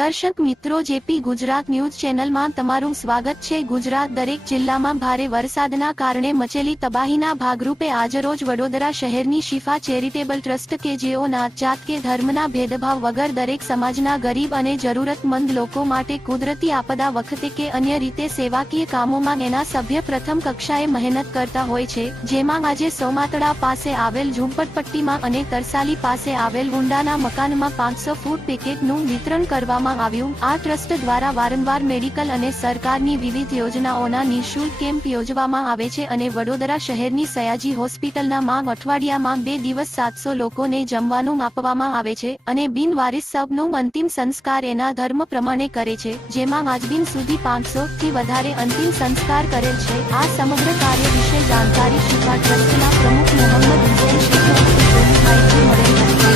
દર્શક મિત્રો, JP Gujarat news ચેનલમાં તમારું સ્વાગત છે। ગુજરાત દરેક જિલ્લામાં ભારે વરસાદના કારણે મચેલી તબાહીના ભાગરૂપે આજરોજ વડોદરા શહેરની શિફા ચેરિટેબલ ટ્રસ્ટ કે જેઓ નાત જાત કે ધર્મના ભેદભાવ વગર દરેક સમાજના ગરીબ અને જરૂરતમંદ લોકો માટે કુદરતી આપદા વખતે કે અન્ય રીતે સેવાકીય કામોમાં એના સભ્ય પ્રથમ કક્ષાએ મહેનત કરતા હોય છે, જેમાં આજે સોમાતડા પાસે આવેલ ઝૂંપડપટ્ટીમાં અને તરસાલી પાસે આવેલ ઊંડાના મકાનમાં 500 ફૂડ પેકેટનું વિતરણ કરવામાં આવ્યું। આ ટ્રસ્ટ દ્વારા વારંવાર મેડિકલ અને સરકારની વિવિધ યોજનાઓના નિઃશુલ્ક કેમ્પ યોજવામાં આવે છે અને વડોદરા શહેરની સયાજી હોસ્પિટલના માં અઠવાડિયામાં 2 દિવસ 700 લોકોને જમવાનું આપવામાં આવે છે અને બિનવારિસ સબનું અંતિમ સંસ્કાર એના ધર્મ પ્રમાણે કરે છે, જેમાં આજ દિન સુધી 500 થી વધારે અંતિમ સંસ્કાર કરેલ છે। આ સમગ્ર કાર્ય વિશે જાણકારી શિફા ટ્રસ્ટના પ્રમુખ મોહમ્મદ હુસૈન શેખ માહિતી મળેલ હતી।